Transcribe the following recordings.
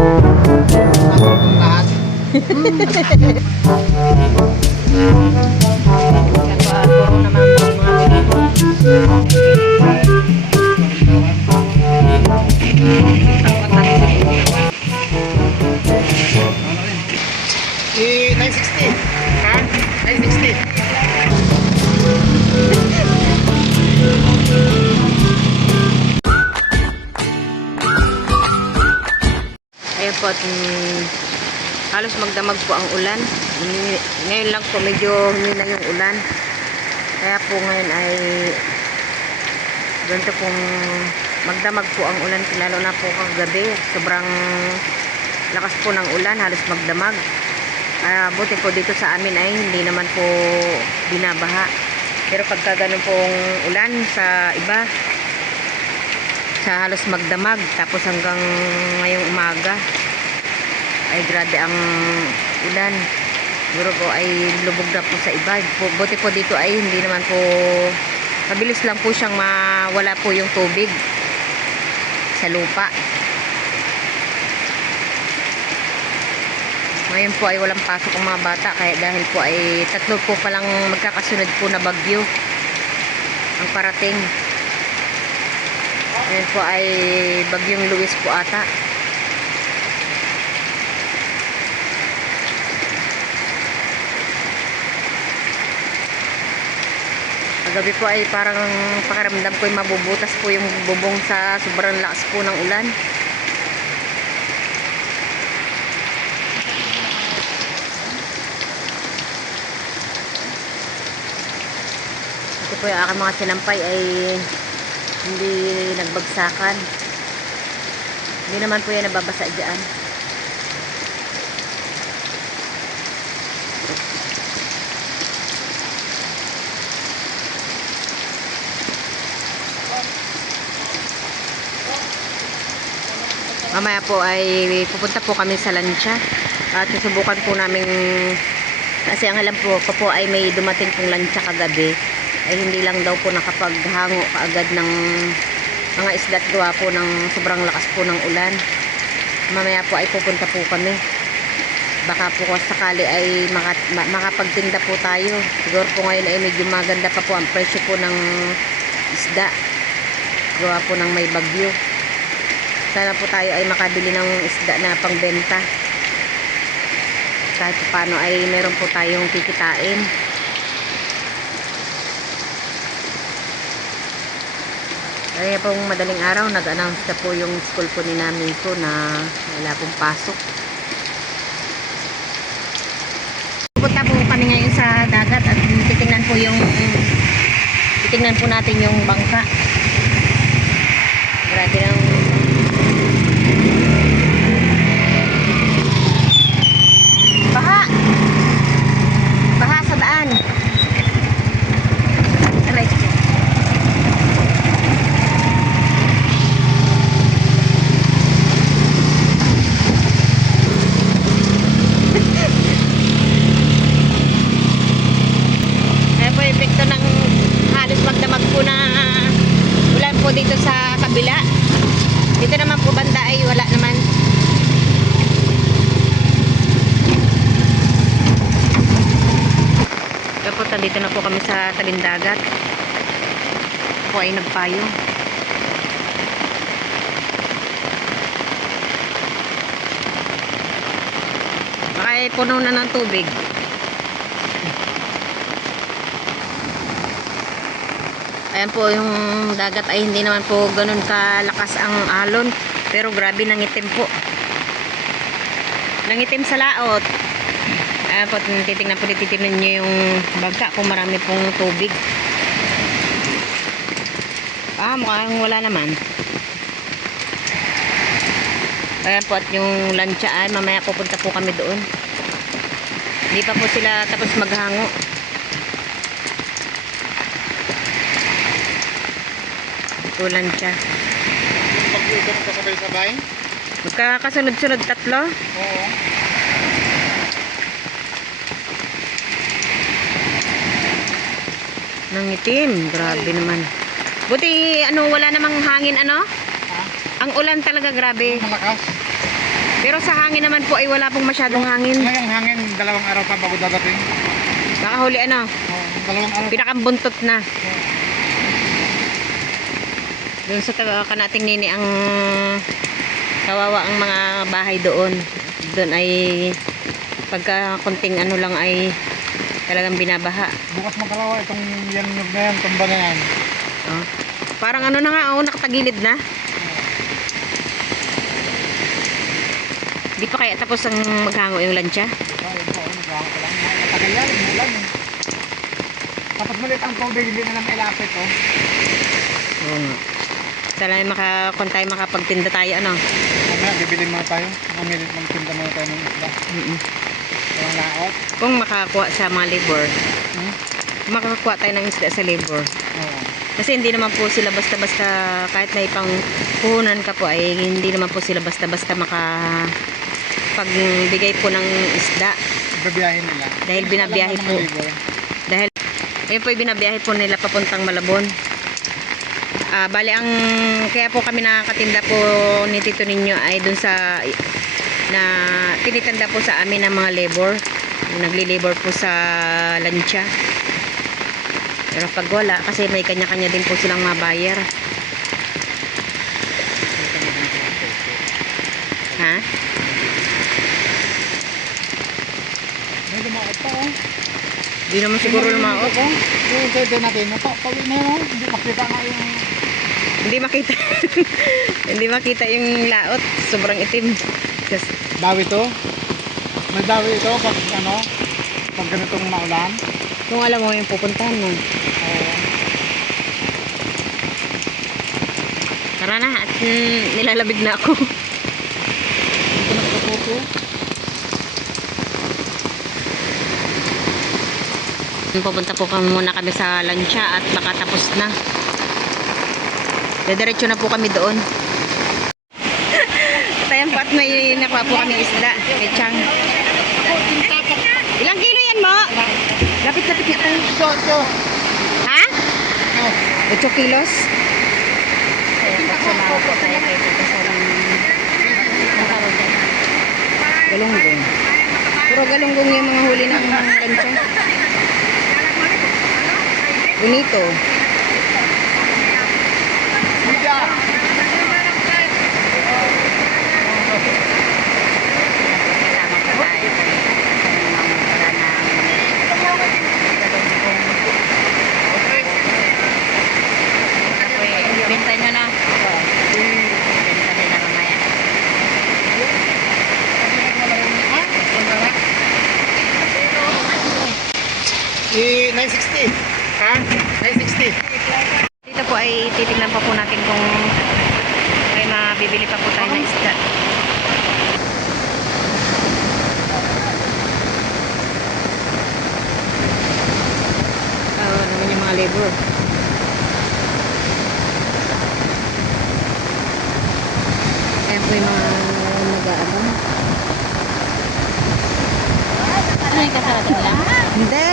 Lahat. Puro naman po mga Eh, 960. Ha? 960. Ayan po at halos magdamag po ang ulan. Ngayon lang po medyo humina yung ulan. Kaya po ngayon ay ganito pong magdamag po ang ulan. Lalo na po kagabi. Sobrang lakas po ng ulan. Halos magdamag. Buti po dito sa amin ay hindi naman po binabaha. Pero pagka ganun pong ulan sa iba, sa halos magdamag tapos hanggang ngayong umaga ay grabe ang ulan. Siguro po ay lubog na po sa iba. Buti po dito ay hindi naman po, mabilis lang po siyang mawala po yung tubig sa lupa. Ngayon po ay walang pasok ang mga bata kaya dahil po ay tatlo po palang magkakasunod po na bagyo ang parating. Ngayon po ay bagyong Luis po ata. Kagabi po ay parang pakiramdam ko ay mabubutas po yung bubong sa sobrang lakas po ng ulan. Ito po yung aking mga sinampay ay hindi nagbagsakan. Hindi naman po yan nababasa dyan. Mamaya po ay pupunta po kami sa lansya at susubukan po namin, kasi ang alam po ay may dumating pong lansya kagabi ay hindi lang daw po nakapaghango kaagad ng mga isdat gawa po ng sobrang lakas po ng ulan. Mamaya po ay pupunta po kami, baka po sakali ay makapagtinda po tayo. Siguro po ngayon ay medyo maganda pa po ang presyo po ng isda gawa po ng may bagyo. Sana po tayo ay makabili ng isda na pangbenta. Kahit paano ay meron po tayong kikitain. Kaya pong madaling araw, nag-announce na po yung school po ni Nami ko na wala pong pasok. Pupunta po kami ngayon sa dagat at titingnan po natin yung bangka. Grabe lang. Baha sa daan. Aray. Ayan po yung epekto ng halos magdamag po na ulan po dito sa kabila. Dito naman po banda ay wala naman. Tapos dito na po kami sa tabing dagat. Ako ay nagpayo. Baka ay puno na ng tubig. Ayan po yung dagat ay hindi naman po ganun kalakas ang alon. Pero grabe nangitim po. Nangitim sa laot. Ayan po, titignan po, titignan nyo yung bangka kung marami pong tubig. Mukhang wala naman. Ayan po, at yung lansya ay mamaya pupunta po kami doon. Hindi pa po sila tapos maghango. Ito lansya. Pag-uusap ka sabay-sabay? Magkakasunod-sunod tatlo? Oo. Nangitim, grabe naman. Buti wala namang hangin Ha? Ang ulan talaga grabe. Malakas. Pero sa hangin naman po ay wala pong masyadong hangin. Ngayong hangin, 2 araw pa bago dadating. Nakahuli ano, Oh, 2 araw. pinakambuntot na. Doon sa kanating nini ang kawawa ang mga bahay doon. Doon ay pagka konting ano lang ay talagang binabaha. Bukas magkalawa itong yan nyug na yan, tumba na yan. Oh. Parang ano na nga, oh, nakatagilid na. Di pa kaya tapos ang maghango yung lansya? Ayun po, nagawa ko lang. Matagal yan, umulan eh. Tapos malit ang tubig, hindi na lang ilapit oh. Oo nga. Sana tayo makapagtinda tayo, ano? Mamaya, bibili muna tayo. Mamilit magtinda muna tayo ng isda. Walang laot. Kung makakuha sa mga labor, Hmm? makakuha tayo ng isda sa labor. Oo. Kasi hindi naman po sila basta-basta, kahit may pang puhunan ka po, ay hindi naman po sila basta-basta pagbigay po ng isda. Babiyahin nila. Dahil binabiyahe Alam ng po. mga libor. Dahil, ayun po yung binabiyahe po nila papuntang Malabon. Bali, kaya po kami nakakatinda po ni Tito Ninyo ay dun sa, na tinitanda po sa amin ng mga labor. Nagli-labor po sa lansya. Pero pag wala, kasi may kanya-kanya din po silang mga buyer. Ha? May lumaot pa oh. Di naman siguro lumaot. Yung pwede natin, napapawin na yun oh. Hindi makita na yung... Hindi makita. Hindi makita yung laot. Sobrang itim. Kasi, Dawi to. May dawi ito pag ano, pag ganitong maulan. kung alam mo yung pupuntahan mo. Oo. Tara na at nilalabig na ako. Ito na kaputo. Pupunta po muna kami sa lansya at baka tapos na. Diretso na po kami doon. Tayan po at may nakuha po kami isda. May tiyang. Ilang kilo yan mo? Lapit-lapit na tayo. So. Ha? Oh. 8 kilos? Ayan, pagsama po tayo kay Tito sa galunggong. Puro galunggong yung mga huli ng lansya. Bonito. Benta nyo na. Benta nila mamaya. 960. Ha? 960. Dito po ay titignan pa po natin kung may mabibili pa po tayo na isda. Naman yung mga labor. Ayan po yung mga nag-aabang. Ano yung kasarating lang? Hindi!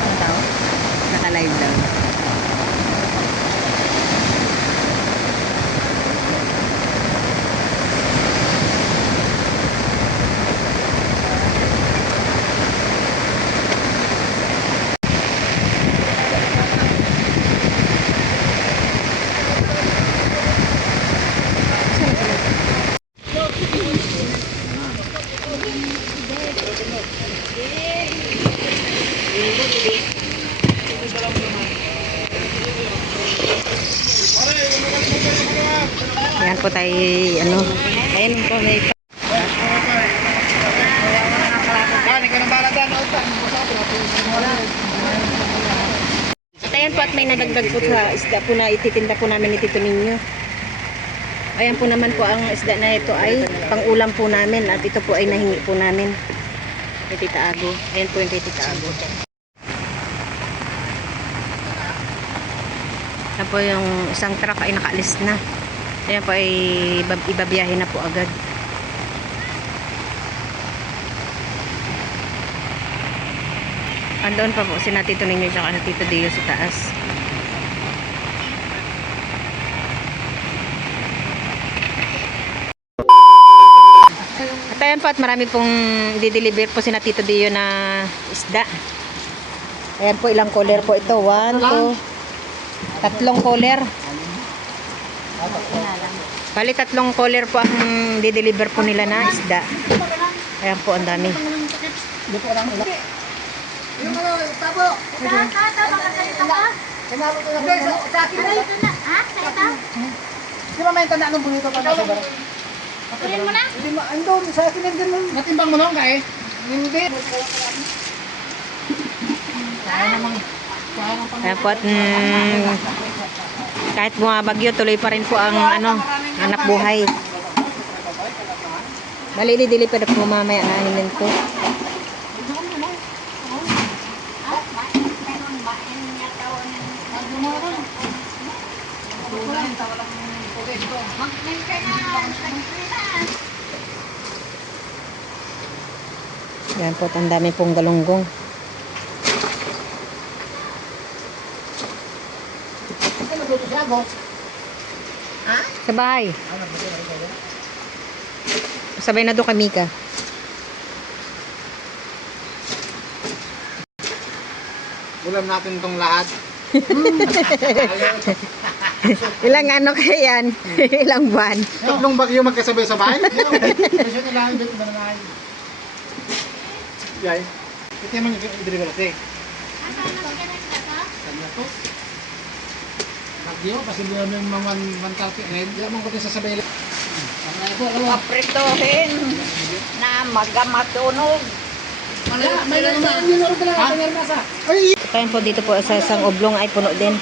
Ang tao? Naka-live lang. Ayan po tayo, ano, ayan po may Ikaw nang bala dyan. at ayan po at may nadagdag po sa isda po na ititinda po namin ni Tito Ninyo. Ayan po naman po ang isda na ito ay pang-ulam po namin at ito po ay nahingi po namin kay Tita Ago. Ayan po yung kay Tita Ago. Ayan po yung isang truck ay nakaalis na. Ayan po ay ibabiyahe na po agad. Andoon pa po si Tito Ninyo at Tito Dio sa taas. At ayan po at marami pong i-deliver po si na Tito Dio na isda. Ayan po ilang cooler po ito. 1, 2, tatlong cooler. Bali tatlong cooler po ang di-deliver po nila na isda. Ayan po ang dami. Dito ko lang ulit. Yung ano, tabo. Kinabot ko na. Sa akin na. Ha? Sa ito? Di ba may tanda nung bonito pa nasa bar? Kunin mo na? Hindi mo, andun, sa akin din mo. Matimbang mo lang ka eh. Hindi. Kaya namang, Ayan po at kahit bumabagyo tuloy pa rin po ang hanap buhay. Bali i-deliver po mamaya na hinin ko. Yan po, ang dami pong galunggong. Sa bahay. Sabay na doon kami ka. ulam natin tong lahat. Ilang ano kaya yan? Ilang buwan? Tatlong bagyo magkasabay-sabay. Kasi nila ang bit na naman. Yay. Ito yung mga i-deliver natin. Kanya to. Bagyo, kasi doon yung mga 130. Hindi mo ko din sasabay. Papritohin na magamatunog. May naro talaga ng masa. Ay! Kaya po dito po sa isang oblong ay puno din.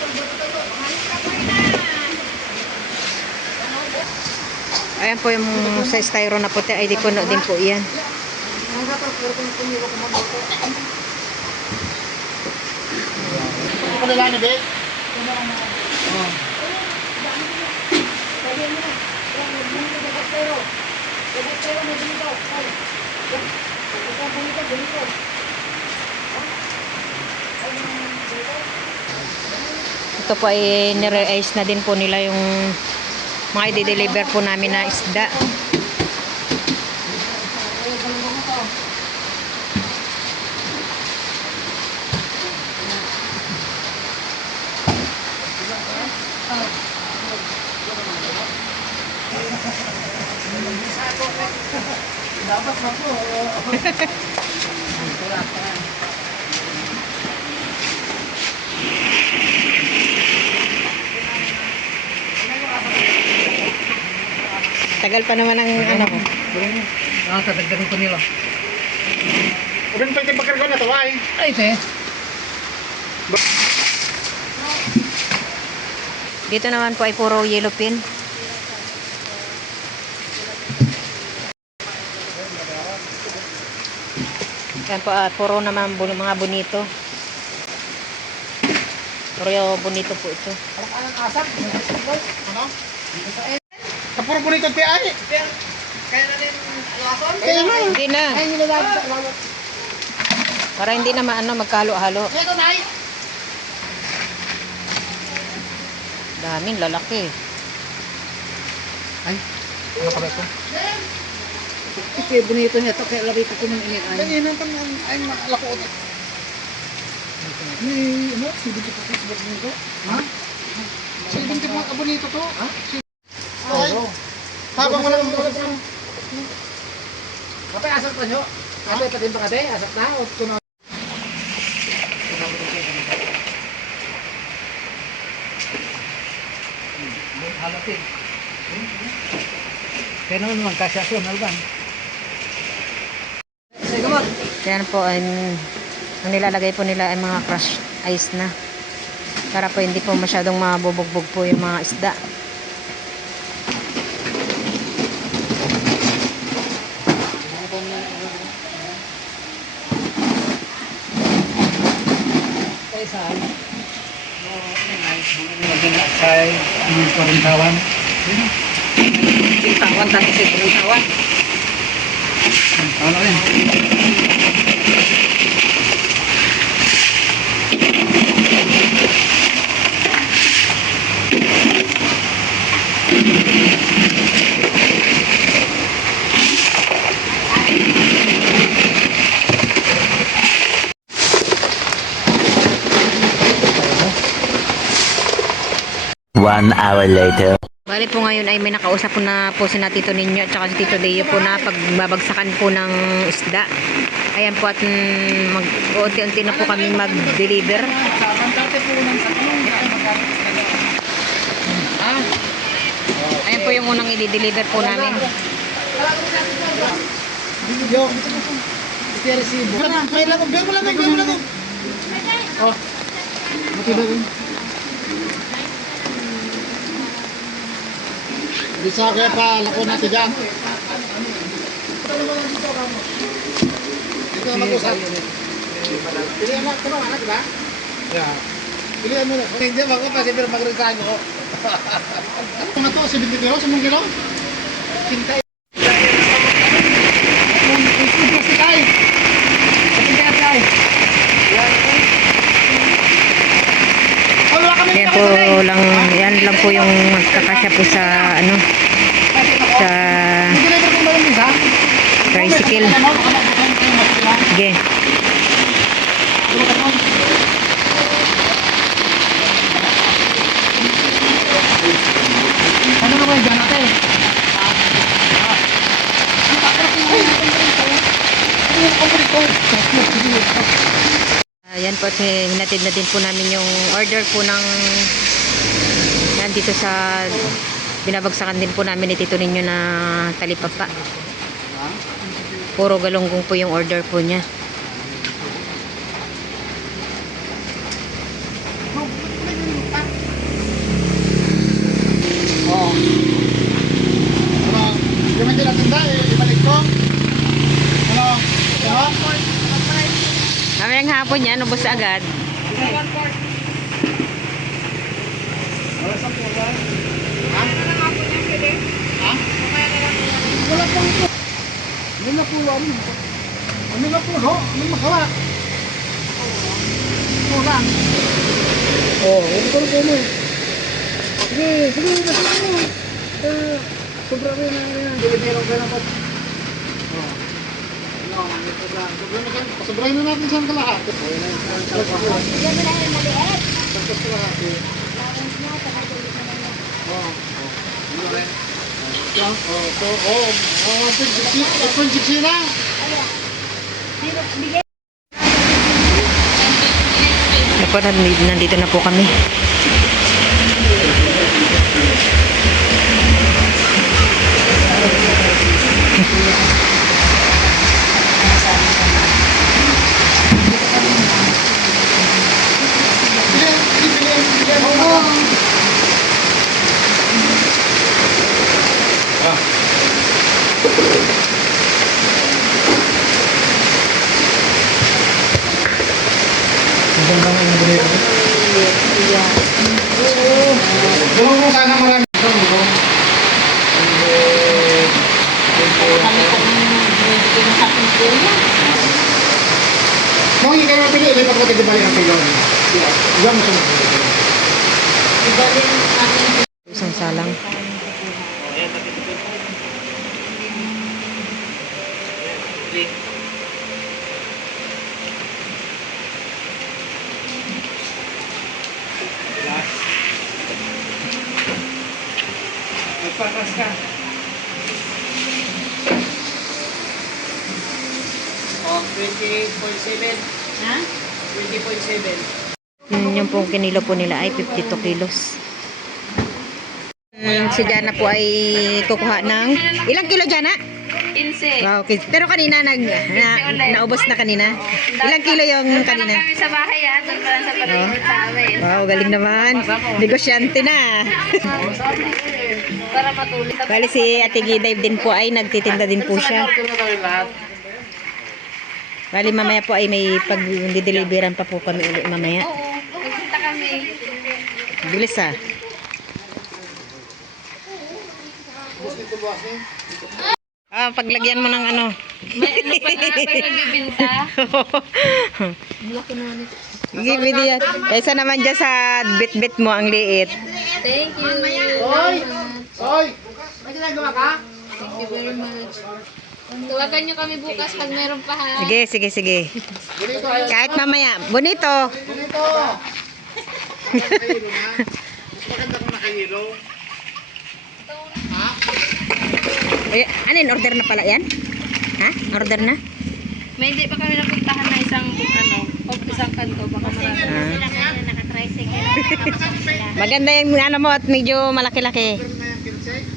Ayan po yung sa styro na puti ay di puno din po yan. Ito nila ni Bet. Ito po ay nire-ice na din po nila yung mga i-deliver po namin na isda. Dapat na po. Tagal pa naman ang ano ko. Tatagdagan ko nila. Uban pa yung pagkarga na ito, ay. Ay, te. Dito naman po ay puro yellow pin. Yan po, puro naman mga bonito. Puro bonito po ito. Alang asap. Ano? Kapuro po nito, te, ay. Kaya na rin alason? Kaya na. Hindi na. Ay, nilalagay sa alason. Para hindi na magkahalo-halo. Ito, nay. Daming lalaki. Ay, ano pala ito? Ito yung bonito niya ito, kaya labi ko kung init. Ay, yun ang ay malako. May, ano, 70 pesos ba bonito? Ha? 70 mga bonito to? Ha? Ay, habang walang kapay, asap pa nyo? Kapay, patin pa kate? Asap na? O tunod? Halatin. Kaya naman magkasya nalban. Yan po ay ang nilalagay po nila ay mga crush ice na. Para po hindi po masyadong mabubugbog po yung mga isda. Saan? Say, Parintawan. Tawan tanto si Parintawan. Ano rin? 1 hour later. Bali po ngayon ay may nakausap po na po si Tito Ninyo at saka si Tito Deo po na pagbabagsakan po ng isda. Ayan po at unti-unti na po kami mag-deliver. Ayan po yung unang i-deliver po namin. Yo. Ito resibo. May lang, bigyan mo lang. Oh. Makita rin. Bisa kaya pa lako na tigang. Ito mag-usap. Pilihan mo, ano anak ba? Yeah. Pilihan mo na. Hindi ako pa siyempre mag-resign ko. Ano to, 70 kilo, 10 kilo? Cinta. Yan po lang, yan lang po yung magkakasya po sa ano, sa tricycle. Sige. Ano na ba yung ganate? Ayan po at hinatid na din po namin yung order po ng yan dito sa binabagsakan din po namin ni Tito Ninyo na talipapa. Puro galunggong po yung order po niya. Oo. Ano? Yung hindi natin ba, ibalik ko. Ano? Ano? Mamayang hapon yan, ubos agad. Wala po ito. Ano na po, ano na po, no? Ano magawa? Ito lang. Ito lang. Sige, nasa mo. Sobra rin na yan. Diliberong ka na po. Sobrahin na natin siyang kalahati. Bigyan mo na yung maliit. Ako, nandito na po kami. Gawin mo sana marami. Kung hindi kayo mapili, may pagkakadibali ang pilo. Iwan mo siya. Isang salang. Nagpatas ka. Oh, 20.7. Ha? 20.7. Yung pong kinilo po nila ay 52 kilos. Si Jana po ay kukuha ng ilang kilo, Jana? 15. Wow, okay. Pero kanina naubos na kanina. Ilang kilo yung kanina? Kami sa bahay doon pa lang sa paligid namin. Wow, galing naman. Negosyante na. Para matuloy. Bali si Ate Giday din po ay nagtitinda din po siya. Bali mamaya po ay may pag-deliveran pa po kami ulit mamaya. Oo, magpunta kami. Bilis ah. Paglagyan mo ng ano. May ano pa na, pag nagbibinta. Sige, yan. Kaysa naman dyan sa bit-bit mo ang liit. Thank you. Oy! Oy! May ginagawa ka? Thank you very much. Tawagan nyo kami bukas pag meron pa ha. Sige, sige, sige. Bonito kayo. Kahit mamaya. Bonito. Bonito! Mas maganda kung kanyelo. Ha? Eh, ano yun? Order na pala yan? Ha? Order na? May hindi pa kami napuntahan na isang isang kanto. Baka marami. Ah. Naka-tricycle. Maganda yung ano mo at medyo malaki-laki. Order na yung kinsay.